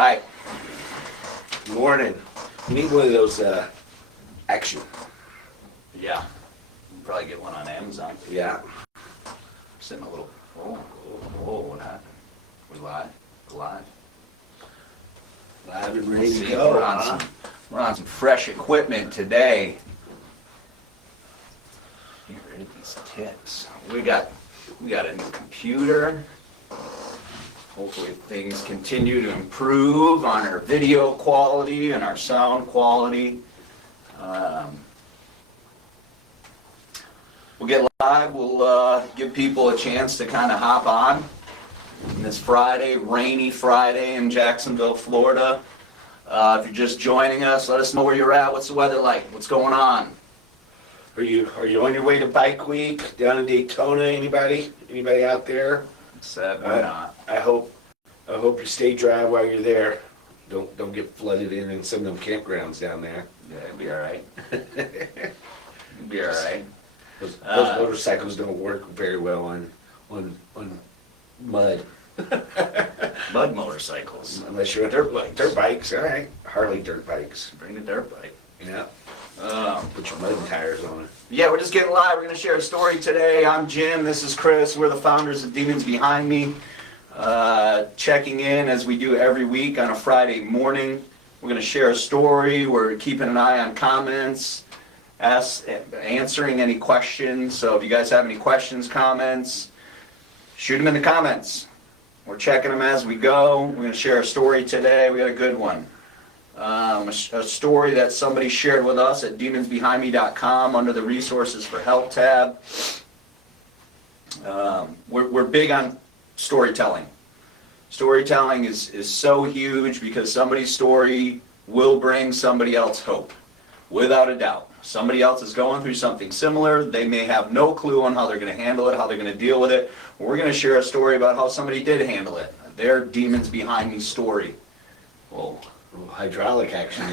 Hi. Good morning. We need one of those action. Yeah. You can probably get one on Amazon. Yeah. Sitting a little. Oh, what happened? We're live. Live. Live and ready to See, go. we're on some fresh equipment today. Get rid of these tips. We got a new computer. Hopefully things continue to improve on our video quality and our sound quality. We'll get live. We'll give people a chance to kind of hop on this Friday, rainy Friday in Jacksonville, Florida. If you're just joining us, let us know where you're at. What's the weather like? What's going on? Are you on your way to Bike Week down in Daytona? Anybody out there? Sad we're not. I hope you stay dry while you're there. Don't get flooded in some of them campgrounds down there. Yeah, it'll be all right. It'll be all right. Those motorcycles don't work very well on mud. Mud motorcycles. Unless you're on dirt bikes, all right. Harley dirt bikes. Bring the dirt bike. Yeah. Put your mud tires on it. Yeah, we're just getting live. We're going to share a story today. I'm Jim. This is Chris. We're the founders of Demons Behind Me. Checking in as we do every week on a Friday morning. We're going to share a story. We're keeping an eye on comments, answering any questions. So if you guys have any questions, comments, shoot them in the comments. We're checking them as we go. We're going to share a story today. We got a good one. A story that somebody shared with us at demonsbehindme.com under the resources for help tab. We're big on storytelling. Storytelling is so huge because somebody's story will bring somebody else hope, without a doubt. Somebody else is going through something similar. They may have no clue on how they're going to handle it, how they're going to deal with it. We're going to share a story about how somebody did handle it. Their Demons Behind Me story. Whoa. A little hydraulic action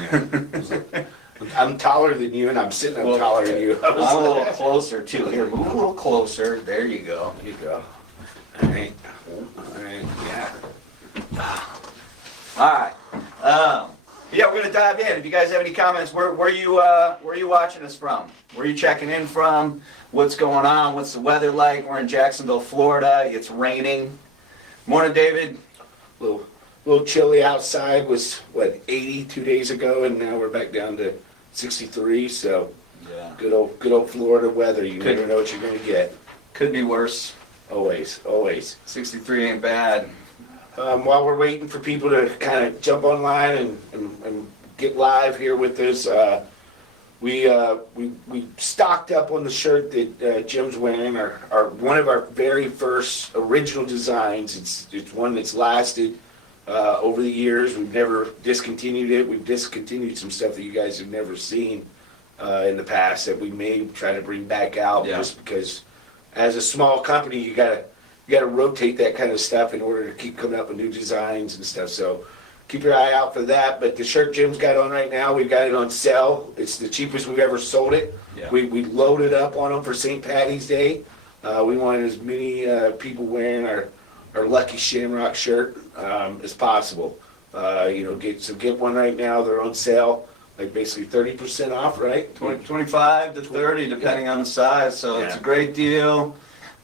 there. I'm taller than you, and I'm sitting up taller than you. I'm a little closer, too. Here, move a little closer. There you go. There you go. All right, yeah. All right. Yeah, we're gonna dive in. If you guys have any comments, where are you watching us from? Where are you checking in from? What's going on? What's the weather like? We're in Jacksonville, Florida. It's raining. Morning, David. A little chilly outside. Was 80 2 days ago, and now we're back down to 63. So yeah, good old Florida weather. You never know what you're gonna get. Could be worse. Always. 63 ain't bad. While we're waiting for people to kind of jump online and get live here with us, we stocked up on the shirt that Jim's wearing. Our one of our very first original designs. It's one that's lasted over the years. We've never discontinued it. We've discontinued some stuff that you guys have never seen in the past that we may try to bring back out, just because as a small company you gotta rotate that kind of stuff in order to keep coming up with new designs and stuff. So keep your eye out for that. But the shirt Jim's got on right now, we've got it on sale. It's the cheapest we've ever sold it. Yeah. We loaded up on them for St. Patty's Day. We wanted as many people wearing our Lucky Shamrock shirt as possible. Get one right now. They're on sale, like basically 30% off, right? 25 to 30, depending on the size. So it's a great deal.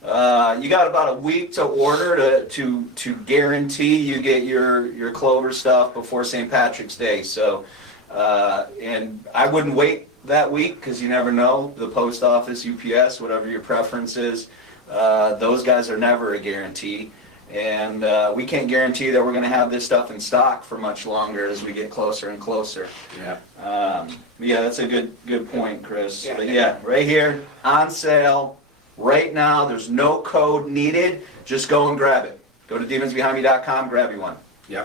You got about a week to order to guarantee you get your Clover stuff before St. Patrick's Day. So, and I wouldn't wait that week because you never know. The post office, UPS, whatever your preference is, those guys are never a guarantee. And we can't guarantee that we're going to have this stuff in stock for much longer as we get closer and closer. Yeah. Yeah, that's a good point, Chris. Yeah. But yeah, right here, on sale. Right now, there's no code needed. Just go and grab it. Go to demonsbehindme.com, grab you one. Yeah.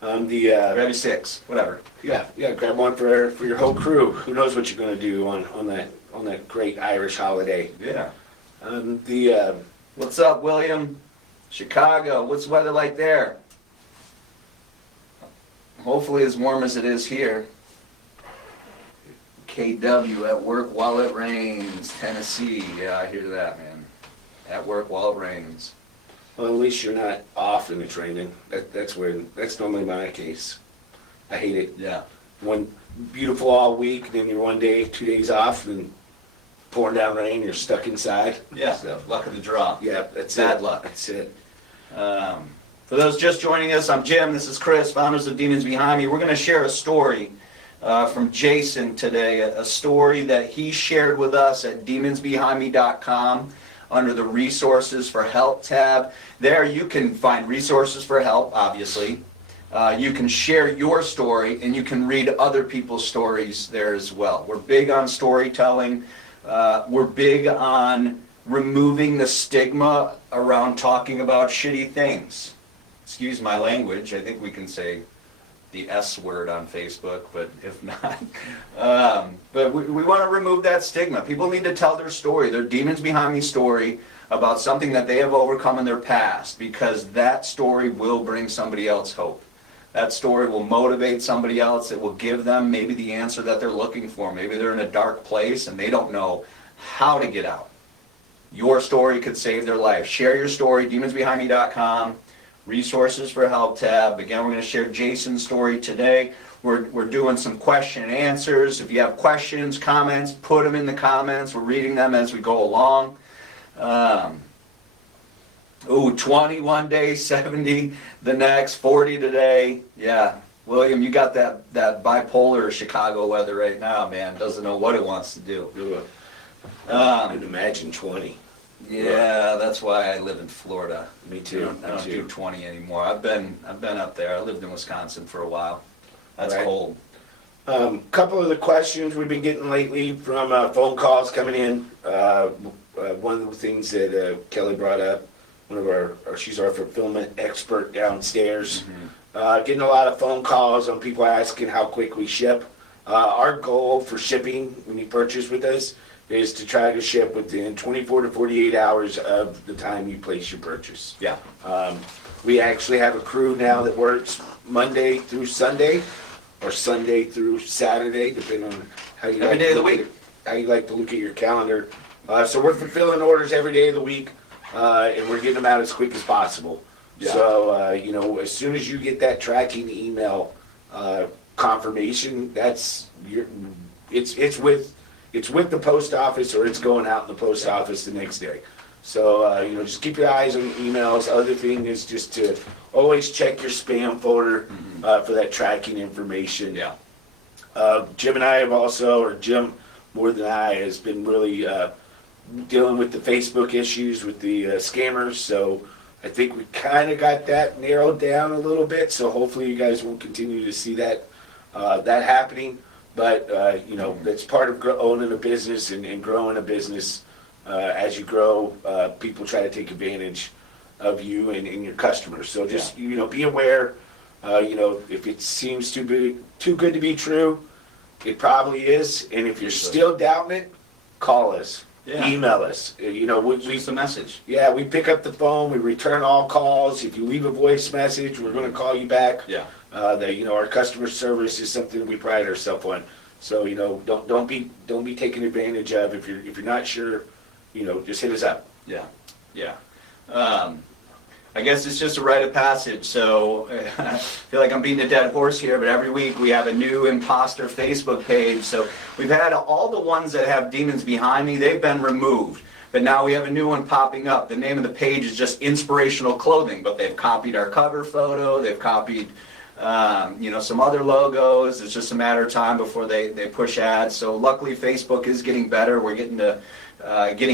Grab you 6, whatever. Yeah. Grab one for your whole crew. Who knows what you're going to do on that great Irish holiday? Yeah. What's up, William? Chicago. What's the weather like there? Hopefully as warm as it is here. KW, at work while it rains, Tennessee. Yeah, I hear that, man. At work while it rains. Well, at least you're not off in the training. That's normally my case. I hate it. Yeah. One beautiful all week, then you're 1 day, 2 days off, and pouring down rain, you're stuck inside. Yeah, So, luck of the draw. yeah, that's Bad it. luck. That's it. For those just joining us, I'm Jim. This is Chris, founders of Demons Behind Me. We're going to share a story from Jason today, a story that he shared with us at demonsbehindme.com under the Resources for Help tab. There you can find resources for help, obviously. You can share your story, and you can read other people's stories there as well. We're big on storytelling. We're big on removing the stigma around talking about shitty things. Excuse my language. I think we can say the S word on Facebook, but if not. But we want to remove that stigma. People need to tell their story, their Demons Behind Me story, about something that they have overcome in their past, because that story will bring somebody else hope. That story will motivate somebody else. It will give them maybe the answer that they're looking for. Maybe they're in a dark place and they don't know how to get out. Your story could save their life. Share your story, demonsbehindme.com, Resources for Help tab. Again, we're going to share Jason's story today. We're doing some question and answers. If you have questions, comments, put them in the comments. We're reading them as we go along. 21 days, 70 the next, 40 today. Yeah, William, you got that bipolar Chicago weather right now, man. Doesn't know what it wants to do. I can imagine 20. Yeah, that's why I live in Florida. Me too. I don't do 20 anymore. I've been up there. I lived in Wisconsin for a while. That's Right. cold. Couple of the questions we've been getting lately from phone calls coming in. One of the things that Kelly brought up, she's our fulfillment expert downstairs. Getting a lot of phone calls on people asking how quick we ship. Our goal for shipping when you purchase with us is to try to ship within 24 to 48 hours of the time you place your purchase. Yeah. We actually have a crew now that works Monday through Sunday, or Sunday through Saturday, depending on how you Every like day to of the look week. how you like to look at your calendar. So we're fulfilling orders every day of the week, and we're getting them out as quick as possible. Yeah. So as soon as you get that tracking email confirmation, it's with the post office, or it's going out in the post office the next day. So just keep your eyes on emails. Other thing is just to always check your spam folder for that tracking information. Yeah. Jim and I have also, or Jim more than I, has been really dealing with the Facebook issues with the scammers. So I think we kind of got that narrowed down a little bit. So hopefully you guys won't continue to see that happening. But that's part of owning a business and growing a business. As you grow, people try to take advantage of you and your customers. So just be aware. If it seems too good to be true, it probably is. And if you're still doubting it, call us, email us. Leave a message. Yeah, we pick up the phone. We return all calls. If you leave a voice message, we're going to call you back. Yeah. Our customer service is something we pride ourselves on. So don't be taken advantage of. If you're not sure, just hit us up. Yeah. I guess it's just a rite of passage. So I feel like I'm beating a dead horse here, but every week we have a new imposter Facebook page. So we've had all the ones that have Demons Behind Me, they've been removed. But now we have a new one popping up. The name of the page is just Inspirational Clothing, but they've copied our cover photo, they've copied some other logos. It's just a matter of time before they push ads. So luckily Facebook is getting better. We're getting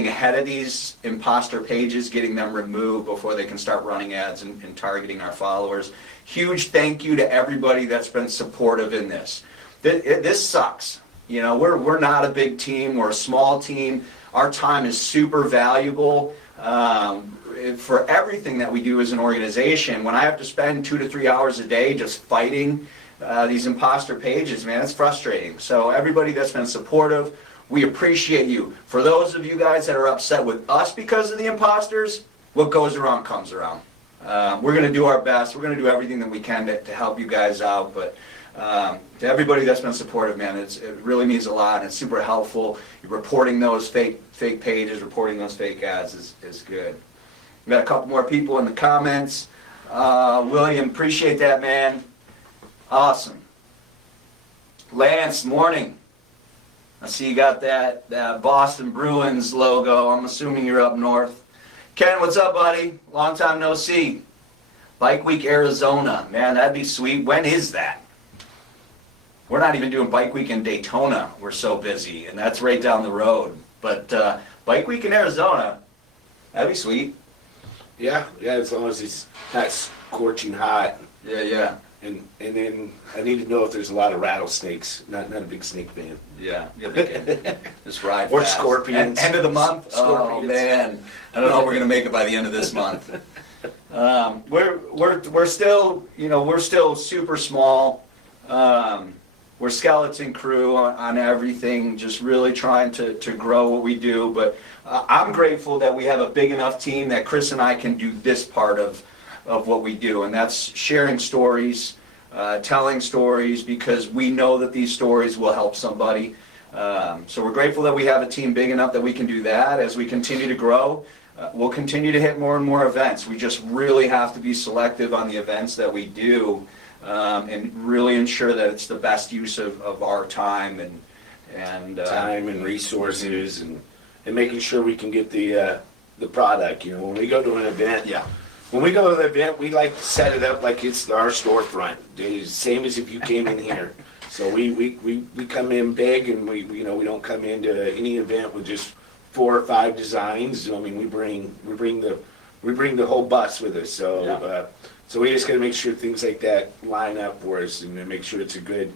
ahead of these imposter pages, getting them removed before they can start running ads and targeting our followers. Huge thank you to everybody that's been supportive in this. This sucks. We're not a big team. We're a small team. Our time is super valuable. For everything that we do as an organization, when I have to spend 2 to 3 hours a day just fighting these imposter pages, man, it's frustrating. So everybody that's been supportive, we appreciate you. For those of you guys that are upset with us because of the imposters, what goes around comes around. We're going to do our best. We're going to do everything that we can to help you guys out. But to everybody that's been supportive, man, it really means a lot. And it's super helpful. Reporting those fake pages, reporting those fake ads is good. We got a couple more people in the comments. William, appreciate that, man. Awesome. Lance, morning. I see you got that Boston Bruins logo. I'm assuming you're up north. Ken, what's up, buddy? Long time no see. Bike Week, Arizona. Man, that'd be sweet. When is that? We're not even doing Bike Week in Daytona. We're so busy, and that's right down the road. But Bike Week in Arizona, that'd be sweet. Yeah, as long as it's not scorching hot. Yeah. And then I need to know if there's a lot of rattlesnakes. Not a big snake fan. Yeah, they can just ride Or fast. scorpions. End of the month? Oh, Scorpions. man. I don't know if we're going to make it by the end of this month. We're still, we're still super small. We're skeleton crew on everything, just really trying to grow what we do. But I'm grateful that we have a big enough team that Chris and I can do this part of what we do, and that's sharing stories, telling stories, because we know that these stories will help somebody. So we're grateful that we have a team big enough that we can do that. As we continue to grow, we'll continue to hit more and more events. We just really have to be selective on the events that we do, and really ensure that it's the best use of our time and Time and resources and making sure we can get the product. When we go to an event, yeah. When we go to the event, we like to set it up like it's our storefront. It's same as if you came in here. So we come in big, and we don't come into any event with just 4 or 5 designs. I mean, we bring the whole bus with us. So so we just got to make sure things like that line up for us, and then make sure it's a good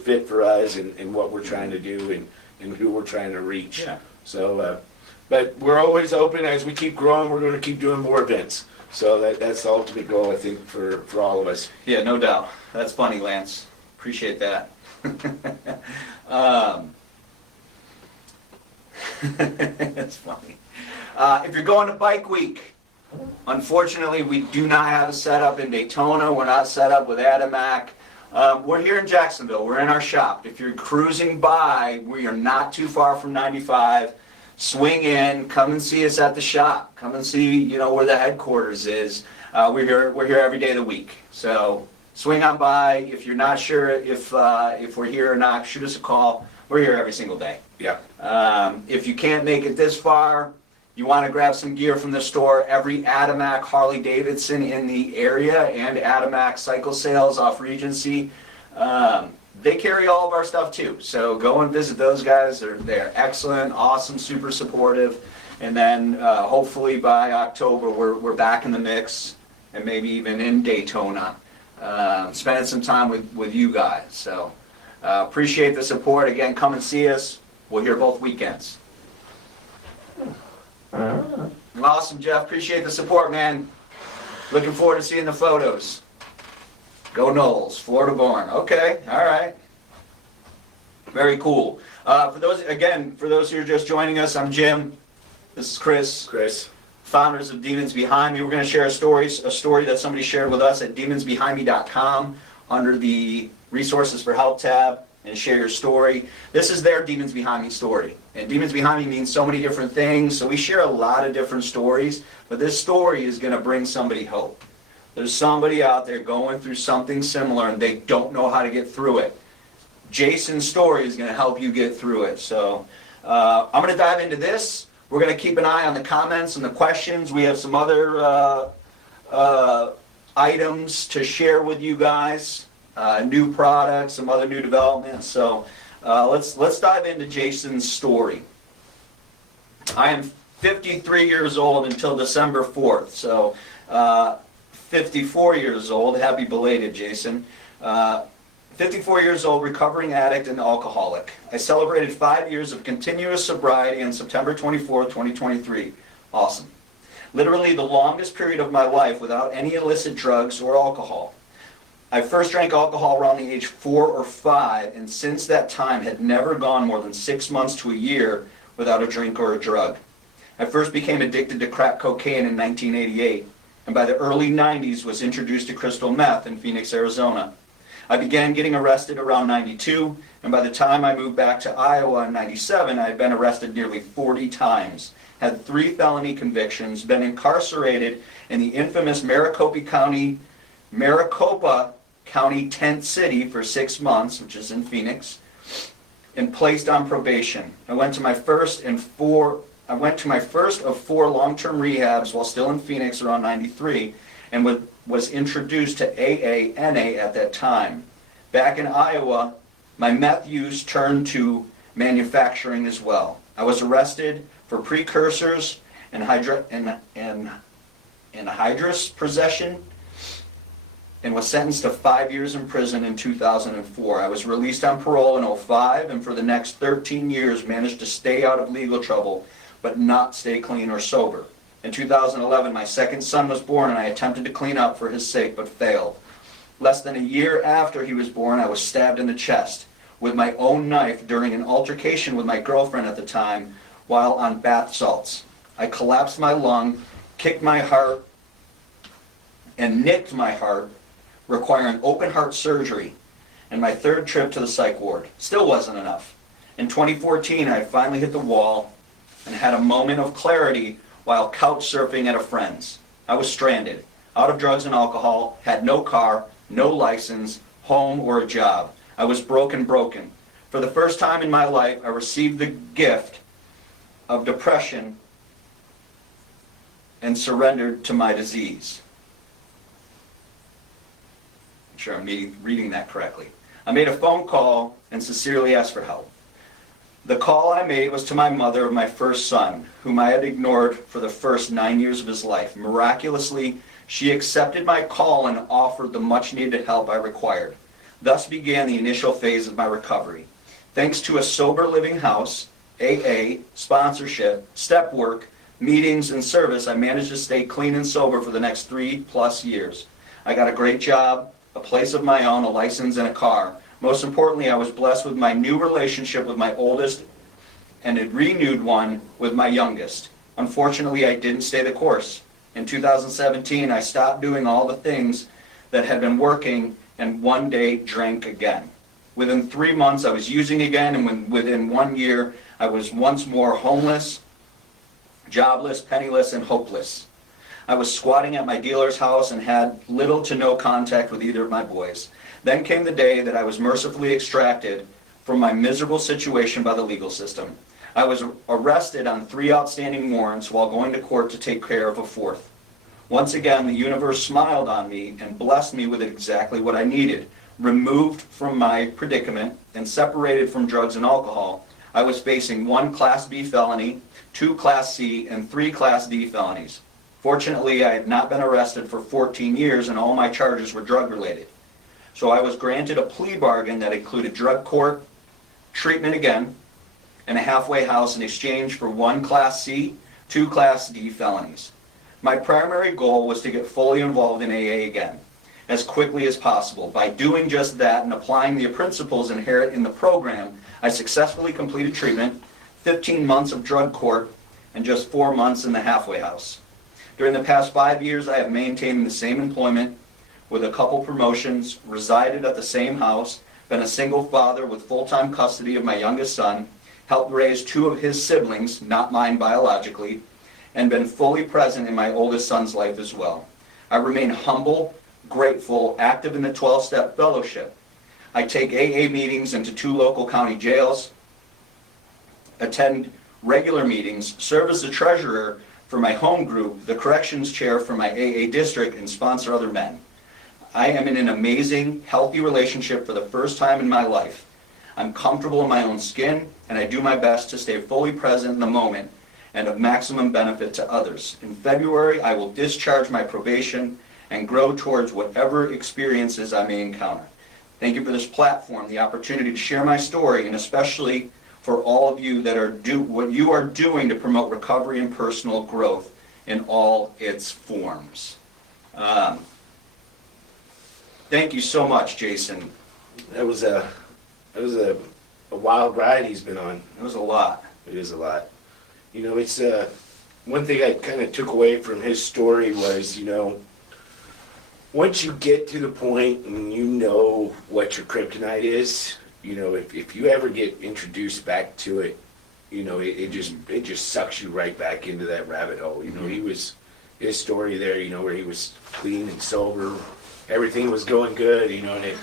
fit for us and what we're trying to do and who we're trying to reach. Yeah. So, but we're always open. As we keep growing, we're going to keep doing more events. So that's the ultimate goal, I think, for all of us. Yeah, no doubt. That's funny, Lance. Appreciate that. It's funny. If you're going to Bike Week, unfortunately, we do not have a setup in Daytona. We're not set up with Adamak. We're here in Jacksonville. We're in our shop. If you're cruising by, we are not too far from 95. Swing in, come and see us at the shop. Come and see, where the headquarters is. We're here every day of the week. So swing on by. If you're not sure if we're here or not, shoot us a call. We're here every single day. Yeah. If you can't make it this far, you want to grab some gear from the store. Every Adamak Harley Davidson in the area and Adamak Cycle Sales off Regency, they carry all of our stuff too. So go and visit those guys. They're excellent, awesome, super supportive. And then hopefully by October we're back in the mix, and maybe even in Daytona, spending some time with you guys. So appreciate the support. Again, come and see us. We're here both weekends. Awesome, Jeff. Appreciate the support, man. Looking forward to seeing the photos. Go Knowles, Florida born. Okay, all right. Very cool. For those who are just joining us, I'm Jim. This is Chris. Founders of Demons Behind Me. We're going to share a story that somebody shared with us at demonsbehindme.com under the Resources for Help tab, and share your story. This is their Demons Behind Me story. And Demons Behind Me means so many different things, so we share a lot of different stories, but this story is going to bring somebody hope. There's somebody out there going through something similar and they don't know how to get through it. Jason's story is going to help you get through it. So I'm going to dive into this. We're going to keep an eye on the comments and the questions. We have some other items to share with you guys, new products, some other new developments. So let's dive into Jason's story. I am 53 years old until December 4th. So 54 years old. Happy belated, Jason. 54 years old, recovering addict and alcoholic. I celebrated 5 years of continuous sobriety on September 24th, 2023. Awesome. Literally the longest period of my life without any illicit drugs or alcohol. I first drank alcohol around the age 4 or 5, and since that time had never gone more than 6 months to a year without a drink or a drug. I first became addicted to crack cocaine in 1988, and by the early 90s was introduced to crystal meth in Phoenix, Arizona. I began getting arrested around 92, and by the time I moved back to Iowa in 97, I had been arrested nearly 40 times had 3 felony convictions, been incarcerated in the infamous Maricopa County Tent City for 6 months, which is in Phoenix, and placed on probation. I went to my first of 4 long-term rehabs while still in Phoenix around 93, and was introduced to AA-NA at that time. Back in Iowa, my meth use turned to manufacturing as well. I was arrested for precursors and hydrous possession and was sentenced to 5 years in prison in 2004. I was released on parole in 2005, and for the next 13 years managed to stay out of legal trouble, but not stay clean or sober. In 2011, my second son was born, and I attempted to clean up for his sake, but failed. Less than a year after he was born, I was stabbed in the chest with my own knife during an altercation with my girlfriend at the time while on bath salts. I collapsed my lung, kicked my heart, and nicked my heart, requiring open heart surgery, and my 3rd trip to the psych ward. Still wasn't enough. In 2014, I finally hit the wall and had a moment of clarity while couch surfing at a friend's. I was stranded, out of drugs and alcohol, had no car, no license, home, or a job. I was broken. For the first time in my life, I received the gift of depression and surrendered to my disease. I'm sure I'm reading that correctly. I made a phone call and sincerely asked for help. The call I made was to my mother of my first son, whom I had ignored for the first 9 years of his life. Miraculously, she accepted my call and offered the much-needed help I required. Thus began the initial phase of my recovery. Thanks to a sober living house, AA, sponsorship, step work, meetings, and service, I managed to stay clean and sober for the next 3+ years. I got a great job, a place of my own, a license, and a car. Most importantly, I was blessed with my new relationship with my oldest and a renewed one with my youngest. Unfortunately, I didn't stay the course. In 2017, I stopped doing all the things that had been working and one day drank again. Within 3 months, I was using again, and within 1 year, I was once more homeless, jobless, penniless, and hopeless. I was squatting at my dealer's house and had little to no contact with either of my boys. Then came the day that I was mercifully extracted from my miserable situation by the legal system. I was arrested on 3 outstanding warrants while going to court to take care of a 4th. Once again, the universe smiled on me and blessed me with exactly what I needed. Removed from my predicament and separated from drugs and alcohol, I was facing 1 Class B felony, 2 Class C, and 3 Class D felonies. Fortunately, I had not been arrested for 14 years and all my charges were drug-related. So I was granted a plea bargain that included drug court, treatment again, and a halfway house in exchange for 1 Class C, 2 Class D felonies. My primary goal was to get fully involved in AA again, as quickly as possible. By doing just that and applying the principles inherent in the program, I successfully completed treatment, 15 months of drug court, and just 4 months in the halfway house. During the past 5 years, I have maintained the same employment with a couple promotions, resided at the same house, been a single father with full-time custody of my youngest son, helped raise 2 of his siblings, not mine biologically, and been fully present in my oldest son's life as well. I remain humble, grateful, active in the 12-step fellowship. I take AA meetings into 2 local county jails, attend regular meetings, serve as the treasurer for my home group, the corrections chair for my AA district, and sponsor other men. I am in an amazing, healthy relationship for the first time in my life. I'm comfortable in my own skin, and I do my best to stay fully present in the moment and of maximum benefit to others. In February, I will discharge my probation and grow towards whatever experiences I may encounter. Thank you for this platform, the opportunity to share my story, and especially for all of you that are what you are doing to promote recovery and personal growth in all its forms. Thank you so much, Jason. That was a wild ride he's been on. It was a lot. It is a lot. You know, it's one thing I kind of took away from his story was, you know, once you get to the point and you know what your kryptonite is, you know, if you ever get introduced back to it, it just sucks you right back into that rabbit hole. His story there, where he was clean and sober, everything was going good, and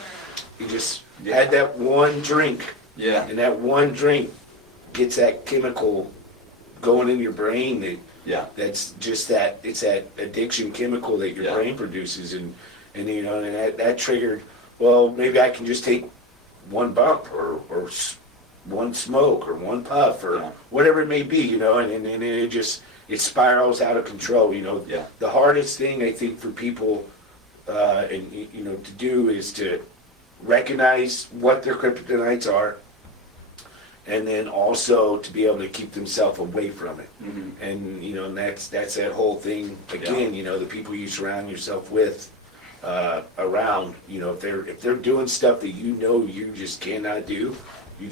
he just had that one drink. Yeah. And that one drink gets that chemical going in your brain that's just it's that addiction chemical that your brain produces, and that triggered, well, maybe I can just take one bump or one smoke or one puff or whatever it may be, and it spirals out of control. The hardest thing I think for people to do is to recognize what their kryptonites are, and then also to be able to keep themselves away from it. Mm-hmm. And that's that whole thing again. The people you surround yourself with around. If they're doing stuff that you just cannot do, you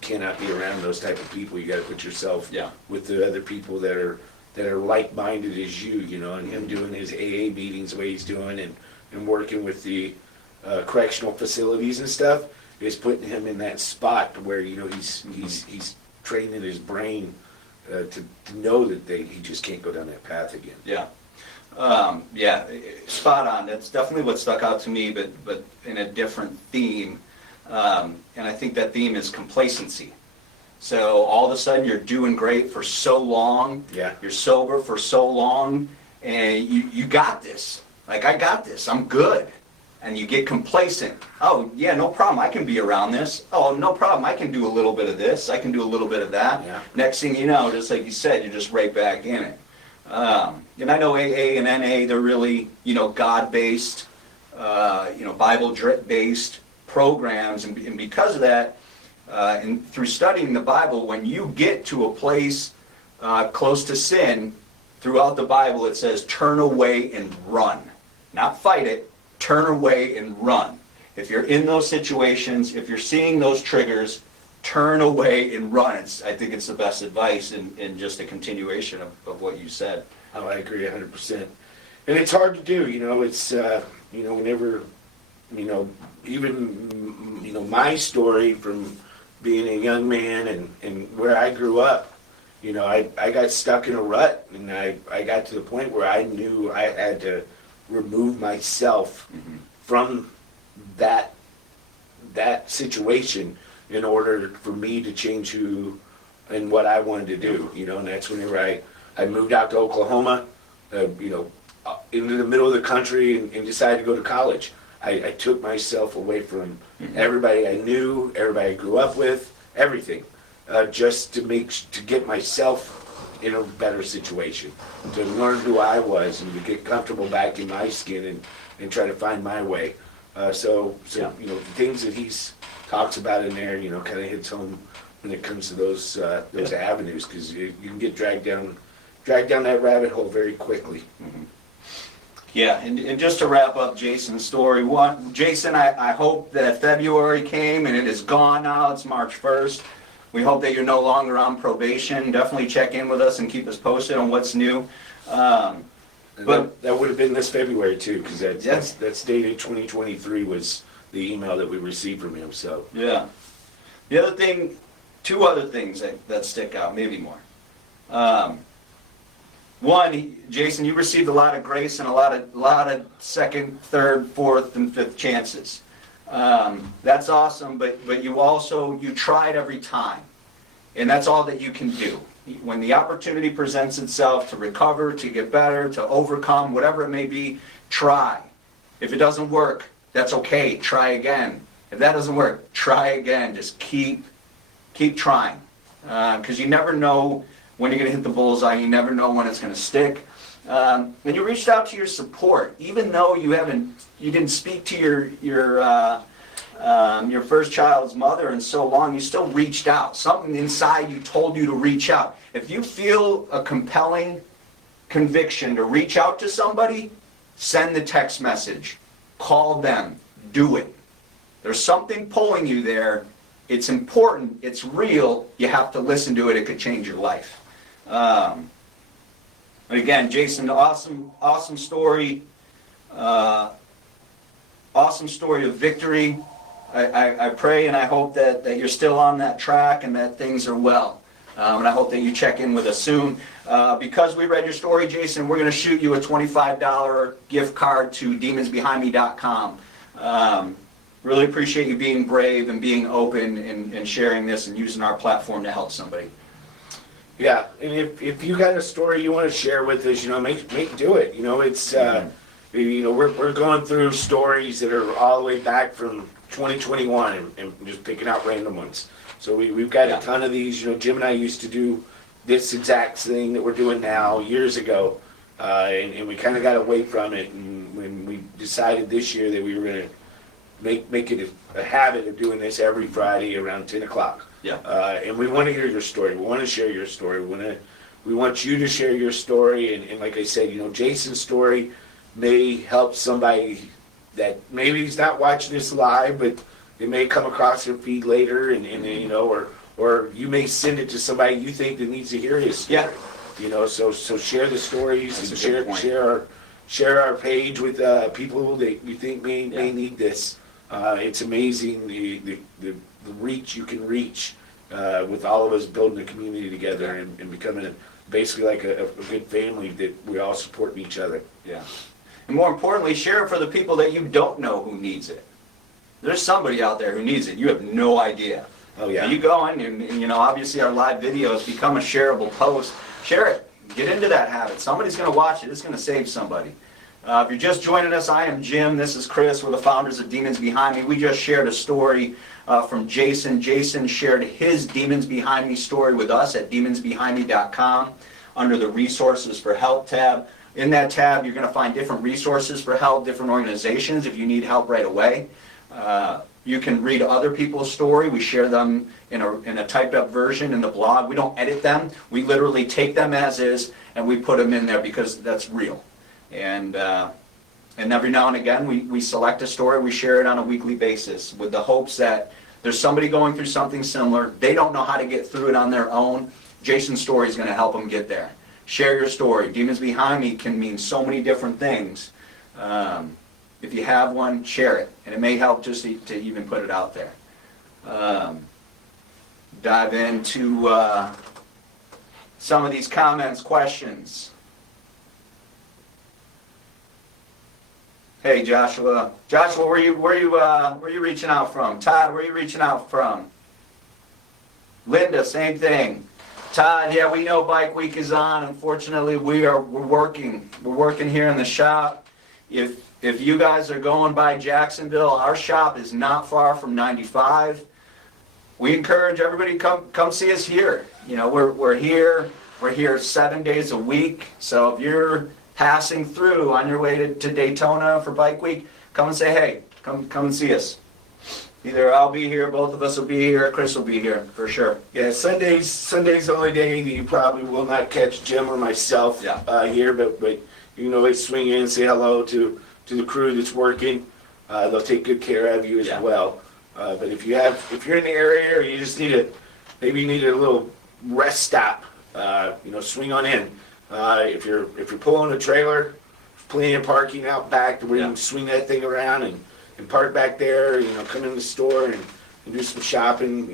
cannot be around those type of people. You got to put yourself with the other people that are like-minded as you. And him doing his AA meetings the way he's doing, and working with the correctional facilities and stuff, is putting him in that spot where he's training his brain to know that he just can't go down that path again. Spot on. That's definitely what stuck out to me, but in a different theme, and I think that theme is complacency. So all of a sudden you're doing great for so long, you're sober for so long, and you got this. Like, I got this, I'm good. And you get complacent. Oh, yeah, no problem, I can be around this. Oh, no problem, I can do a little bit of this, I can do a little bit of that. Yeah. Next thing you know, just like you said, you're just right back in it. And I know AA and NA, they're really, God-based, Bible-based programs. And because of that, and through studying the Bible, when you get to a place close to sin, throughout the Bible it says, turn away and run. Not fight it. Turn away and run. If you're in those situations, if you're seeing those triggers, turn away and run. I think it's the best advice, and just a continuation of what you said. Oh, I agree 100%. And it's hard to do, it's, whenever, even, my story from being a young man and where I grew up, I got stuck in a rut, and I got to the point where I knew I had to remove myself from that situation in order for me to change who and what I wanted to do, and that's whenever I moved out to Oklahoma, into the middle of the country, and decided to go to college. I took myself away from everybody I knew, everybody I grew up with, everything, just to get myself in a better situation, to learn who I was and to get comfortable back in my skin and try to find my way. So the things that he's talks about in there, kind of hits home when it comes to those avenues, because you can get dragged down that rabbit hole very quickly. Mm-hmm. Yeah, and just to wrap up Jason's story, Jason, I hope that February came and it is gone now. It's March 1st. We hope that you're no longer on probation. Definitely check in with us and keep us posted on what's new. But that would have been this February too, because that's dated 2023 was the email that we received from him. So yeah. The other thing, two other things that stick out, maybe more. One, Jason, you received a lot of grace and a lot of second, third, fourth, and fifth chances. That's awesome, but you tried every time, and that's all that you can do. When the opportunity presents itself to recover, to get better, to overcome, whatever it may be, try. If it doesn't work, that's okay. Try again. If that doesn't work, try again. Just keep trying, because you never know when you're going to hit the bullseye. You never know when it's going to stick. And you reached out to your support, even though you didn't speak to your first child's mother in so long. You still reached out. Something inside you told you to reach out. If you feel a compelling conviction to reach out to somebody, send the text message, call them, do it. There's something pulling you there. It's important. It's real. You have to listen to it. It could change your life. Again, Jason, awesome story. Awesome story of victory. I pray and I hope that you're still on that track and that things are well. And I hope that you check in with us soon. Because we read your story, Jason, we're going to shoot you a $25 gift card to demonsbehindme.com. Really appreciate you being brave and being open and sharing this and using our platform to help somebody. Yeah, and if you got a story you want to share with us, make do it. It's we're going through stories that are all the way back from 2021 and just picking out random ones. So we've got a ton of these. Jim and I used to do this exact thing that we're doing now years ago, and we kind of got away from it. And when we decided this year that we were going to make it a habit of doing this every Friday around 10 o'clock. Yeah. And we want to hear your story. We want to share your story. We want you to share your story. And like I said, Jason's story may help somebody that maybe he's not watching this live, but it may come across their feed later, and or you may send it to somebody you think that needs to hear his story. Yeah. So share the stories. That's And a good point. share our page with people that you think may need this. It's amazing the reach you can reach with all of us building a community together and becoming basically like a good family that we all support each other. Yeah. And more importantly, share it for the people that you don't know who needs it. There's somebody out there who needs it. You have no idea. Oh, yeah. And you go in and obviously our live videos become a shareable post. Share it. Get into that habit. Somebody's going to watch it. It's going to save somebody. If you're just joining us, I am Jim. This is Chris. We're the founders of Demons Behind Me. We just shared a story from Jason. Jason shared his Demons Behind Me story with us at demonsbehindme.com under the Resources for Help tab. In that tab, you're going to find different resources for help, different organizations if you need help right away. You can read other people's story. We share them in a typed up version in the blog. We don't edit them. We literally take them as is and we put them in there because that's real. And every now and again we select a story, we share it on a weekly basis with the hopes that there's somebody going through something similar. They don't know how to get through it on their own. Jason's story is going to help them get there. Share your story. Demons Behind Me can mean so many different things. If you have one, share it. And it may help just to even put it out there. Dive into some of these comments, questions. Hey, Joshua. Joshua, where you reaching out from? Todd, where are you reaching out from? Linda, same thing. Todd, yeah, we know Bike Week is on. Unfortunately, we're working. We're working here in the shop. If you guys are going by Jacksonville, our shop is not far from 95. We encourage everybody to come see us here. We're here. We're here 7 days a week. So if you're passing through on your way to Daytona for Bike Week, come and say hey. Come and see us. Either I'll be here, both of us will be here, Chris will be here for sure. Yeah, Sunday's the only day that you probably will not catch Jim or myself here, but you can always swing in and say hello to the crew that's working. They'll take good care of you as well. But if you're in the area or you just need a little rest stop, swing on in. If you're pulling a trailer, there's plenty of parking out back where you can swing that thing around and park back there, come in the store and do some shopping,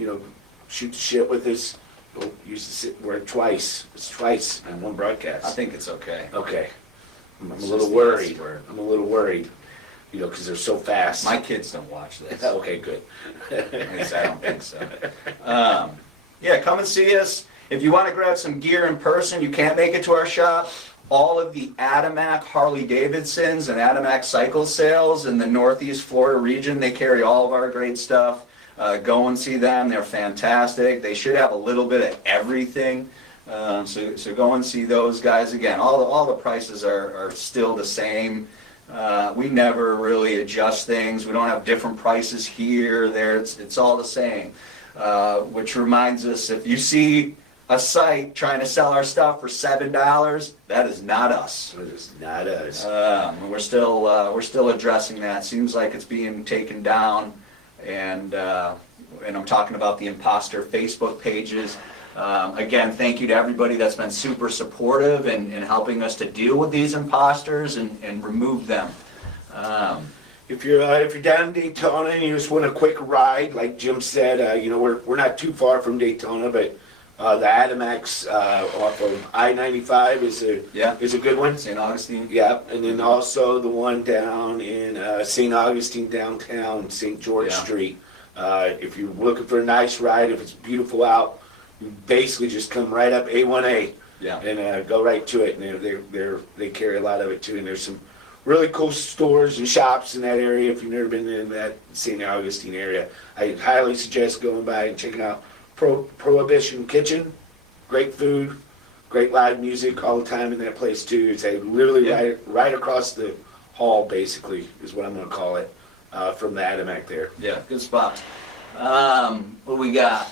shoot the shit with us. We'll use the word twice. It's twice in one broadcast. I think it's okay. Okay. I'm a little worried. Because they're so fast. My kids don't watch this. Okay, good. At least I don't think so. Come and see us. If you want to grab some gear in person, you can't make it to our shop. All of the Adamak Harley-Davidsons and Adamak cycle sales in the Northeast Florida region, they carry all of our great stuff. Go and see them. They're fantastic. They should have a little bit of everything. So go and see those guys. Again, all the prices are still the same. We never really adjust things. We don't have different prices here, there. It's all the same. Which reminds us, if you see a site trying to sell our stuff for $7, that is not us. It is not us. We're still addressing that. Seems like it's being taken down, and I'm talking about the imposter Facebook pages. Again, thank you to everybody that's been super supportive in helping us to deal with these imposters and remove them. If you're down in Daytona and you just want a quick ride, like Jim said, we're not too far from Daytona, but The Adamax off of I-95 is a good one. St. Augustine. Yeah, and then also the one down in St. Augustine downtown, St. George Street. If you're looking for a nice ride, if it's beautiful out, you basically just come right up A1A and go right to it. And they carry a lot of it too. And there's some really cool stores and shops in that area. If you've never been in that St. Augustine area, I highly suggest going by and checking out Prohibition Kitchen. Great food, great live music all the time in that place too. It's literally right across the hall, basically, is what I'm going to call it, from the Adamac there. Yeah, good spot. What do we got?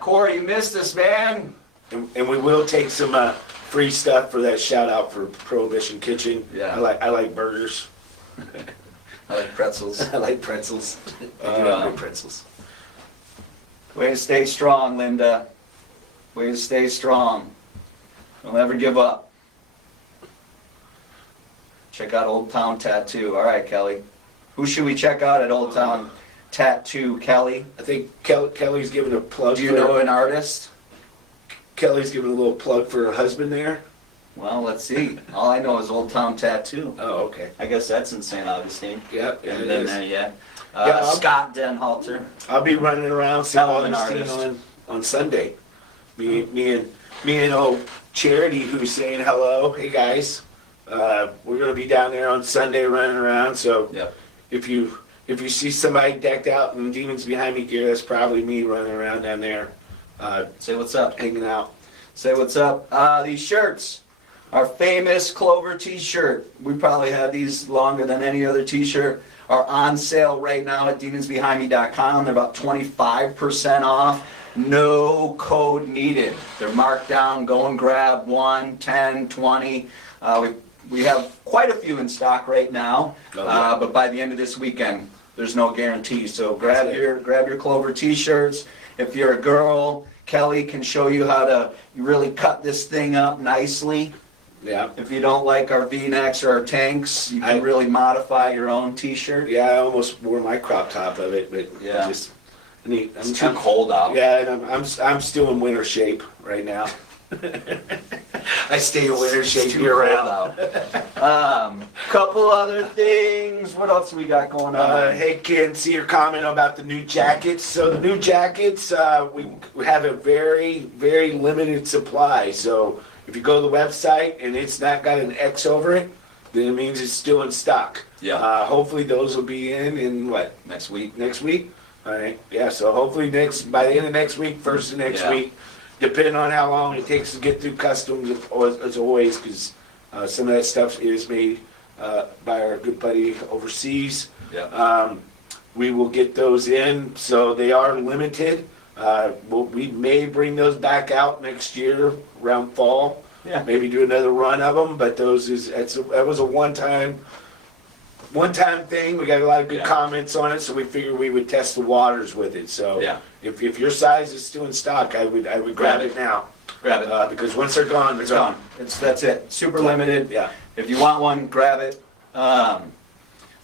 Corey, you missed us, man. And we will take some free stuff for that shout out for Prohibition Kitchen. Yeah. I like burgers. I like pretzels. I like pretzels. I do like pretzels. Way to stay strong, Linda. Way to stay strong. Don't ever give up. Check out Old Town Tattoo. All right, Kelly. Who should we check out at Old Town Tattoo, Kelly? I think Kelly's giving a plug. Do you know an artist? Kelly's giving a little plug for her husband there. Well, let's see. All I know is Old Town Tattoo. Oh, okay. I guess that's in St. Augustine. Yep. And then Scott Denhalter. I'll be running around St. An Augustine artist. on Sunday. Me and old Charity, who's saying hello. Hey guys, we're gonna be down there on Sunday running around. So if you see somebody decked out in Demons Behind Me gear, that's probably me running around down there. Say what's up. Hanging out. Say what's up. These shirts, our famous Clover t-shirt. We probably have these longer than any other t-shirt. Are on sale right now at demonsbehindme.com. They're about 25% off. No code needed. They're marked down. Go and grab 1, 10, 20. We have quite a few in stock right now, but by the end of this weekend, there's no guarantee. So grab your Clover t-shirts. If you're a girl, Kelly can show you how to really cut this thing up nicely. Yeah. If you don't like our V-necks or our tanks, you can really modify your own t-shirt. Yeah, I almost wore my crop top of it, but It's too cold out. Yeah, and I'm still in winter shape right now. I stay in winter shape year round. Couple other things. What else we got going on? Hey, Ken, see your comment about the new jackets. So the new jackets, we have a very, very limited supply. So if you go to the website and it's not got an X over it, then it means it's still in stock. Yeah. Hopefully those will be in what? Next week. Next week? All right. Yeah, so hopefully by the end of next week, first of next week, depending on how long it takes to get through customs, as always, because some of that stuff is made by our good buddy overseas. Yeah. We will get those in, so they are limited. We may bring those back out next year around fall. Yeah. Maybe do another run of them, but that was a one-time thing. We got a lot of good comments on it, so we figured we would test the waters with it. So if your size is still in stock, I would grab it now. Grab it. Because once they're gone, they're gone. That's it. Super limited. Yeah. If you want one, grab it. A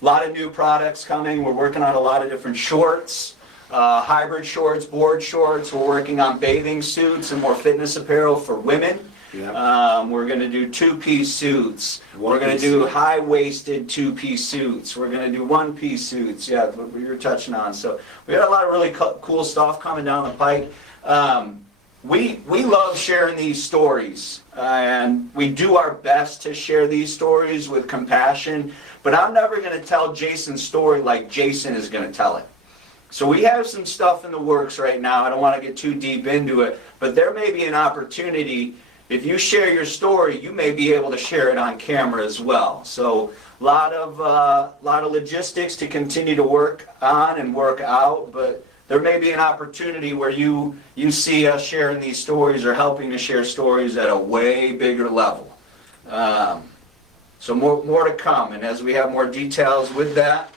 lot of new products coming. We're working on a lot of different shorts, hybrid shorts, board shorts. We're working on bathing suits and more fitness apparel for women. Yeah. We're going to do two-piece suits. We're going to do high-waisted two-piece suits. We're going to do one-piece suits. Yeah, what you're touching on. So we got a lot of really cool stuff coming down the pike. We love sharing these stories, and we do our best to share these stories with compassion. But I'm never going to tell Jason's story like Jason is going to tell it. So we have some stuff in the works right now. I don't want to get too deep into it, but there may be an opportunity. If you share your story, you may be able to share it on camera as well. So a lot of logistics to continue to work on and work out, but there may be an opportunity where you see us sharing these stories or helping to share stories at a way bigger level. So more to come, and as we have more details with that,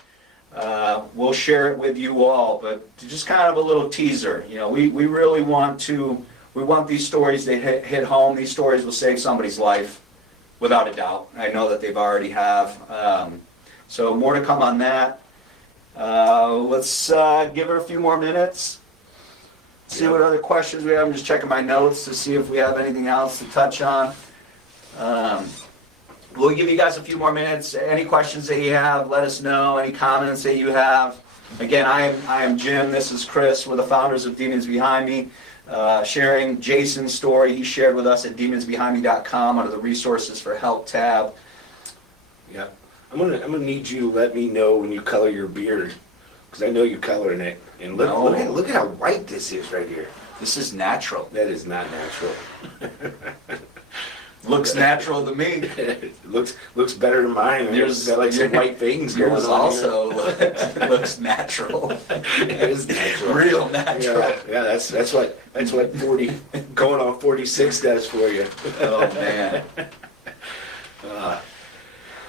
we'll share it with you all. But just kind of a little teaser, we really want these stories to hit home. These stories will save somebody's life, without a doubt. I know that they've already have. So more to come on that. Let's give her a few more minutes. see what other questions we have. I'm just checking my notes to see if we have anything else to touch on. We'll give you guys a few more minutes. Any questions that you have, let us know. Any comments that you have. Again, I am Jim. This is Chris. We're the founders of Demons Behind Me. Sharing Jason's story he shared with us at demonsbehindme.com under the Resources for Help tab. Yeah. I'm gonna need you to let me know when you color your beard, because I know you're coloring it. And look at how white this is right here. This is natural. That is not natural. Looks natural to me. It looks better than mine. There's like some white things going on. Yours also looks natural. It is natural. Real natural. Yeah, that's what 40 going on 46 does for you. Oh man.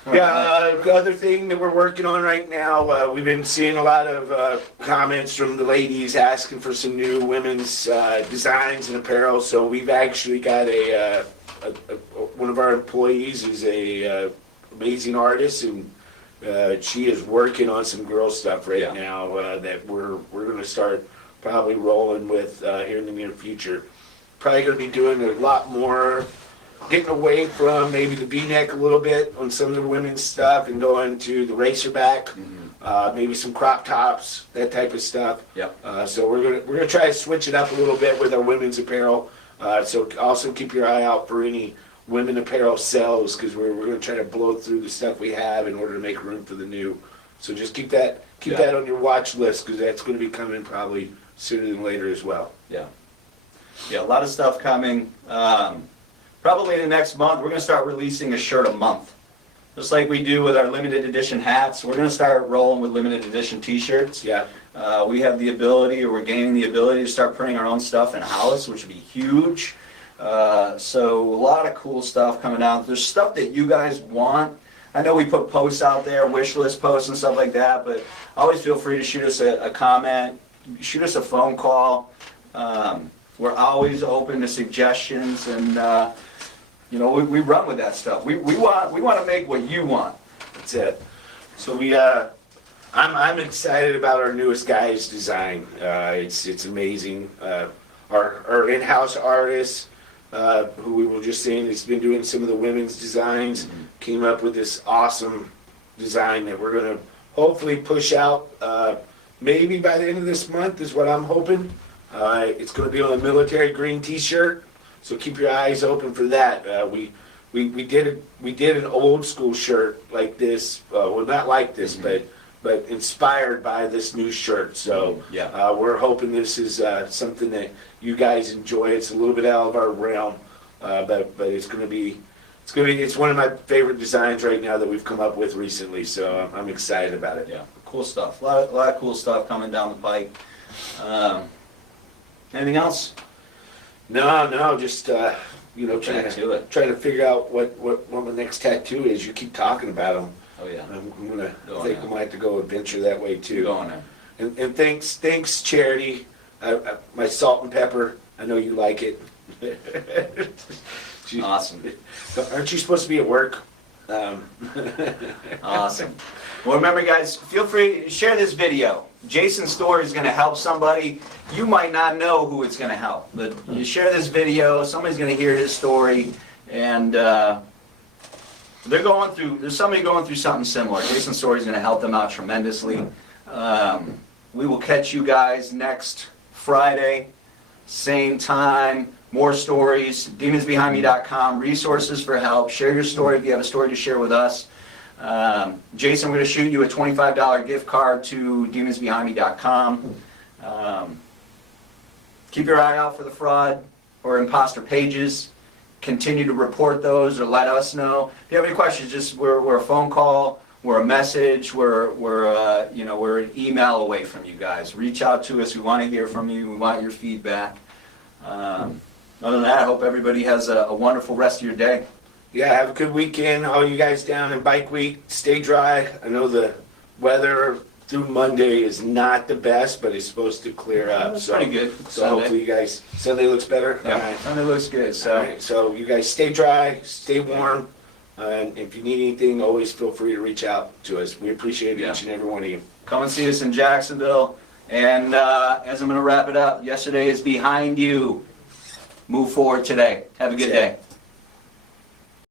The other thing that we're working on right now, we've been seeing a lot of comments from the ladies asking for some new women's designs and apparel. So we've actually got one of our employees is a amazing artist, and she is working on some girl stuff right now that we're going to start probably rolling with here in the near future. Probably going to be doing a lot more, getting away from maybe the V-neck a little bit on some of the women's stuff and going to the racer back, maybe some crop tops, that type of stuff. So we're gonna try to switch it up a little bit with our women's apparel. So also keep your eye out for any women apparel sales, because we're going to try to blow through the stuff we have in order to make room for the new. So just keep that on your watch list, because that's going to be coming probably sooner than later as well. Yeah, a lot of stuff coming. Probably in the next month, we're going to start releasing a shirt a month. Just like we do with our limited edition hats, we're going to start rolling with limited edition t-shirts. Yeah. We have the ability, or we're gaining the ability to start printing our own stuff in-house, which would be huge. So a lot of cool stuff coming out. There's stuff that you guys want. I know we put posts out there, wish list posts and stuff like that, but always feel free to shoot us a comment, shoot us a phone call. We're always open to suggestions, and we run with that stuff. We want to make what you want. That's it. So I'm excited about our newest guy's design. It's amazing. Our in-house artist, who we were just saying has been doing some of the women's designs, came up with this awesome design that we're going to hopefully push out maybe by the end of this month is what I'm hoping. It's going to be on a military green t-shirt, so keep your eyes open for that. We did an old school shirt like this, well, not like this, but inspired by this new shirt. So we're hoping this is something that you guys enjoy. It's a little bit out of our realm, but it's one of my favorite designs right now that we've come up with recently. So I'm excited about it. Yeah, cool stuff. A lot of cool stuff coming down the pike. Anything else? No, just trying to figure out what my next tattoo is. You keep talking about them. Oh yeah. I think we might have to go adventure that way too. Go on there. And thanks, Charity. My salt and pepper. I know you like it. Awesome. Aren't you supposed to be at work? Awesome. Well, remember, guys, feel free to share this video. Jason's story is going to help somebody. You might not know who it's going to help, but you share this video, somebody's going to hear his story, and there's somebody going through something similar. Jason's story is going to help them out tremendously. We will catch you guys next Friday, same time. More stories, demonsbehindme.com, resources for help. Share your story if you have a story to share with us. Jason, we're going to shoot you a $25 gift card to demonsbehindme.com. Keep your eye out for the fraud or imposter pages. Continue to report those or let us know. If you have any questions, we're a phone call, we're a message, we're an email away from you guys. Reach out to us. We want to hear from you. We want your feedback. Other than that, I hope everybody has a wonderful rest of your day. Yeah, have a good weekend. All you guys down in Bike Week, stay dry. I know the weather through Monday is not the best, but it's supposed to clear up. It's pretty good. So hopefully you guys, Sunday looks better? Yeah, all right. Sunday looks good. So. All right, so you guys stay dry, stay warm, and if you need anything, always feel free to reach out to us. We appreciate each and every one of you. Come and see us in Jacksonville. And as I'm going to wrap it up, yesterday is behind you. Move forward today. Have a good day.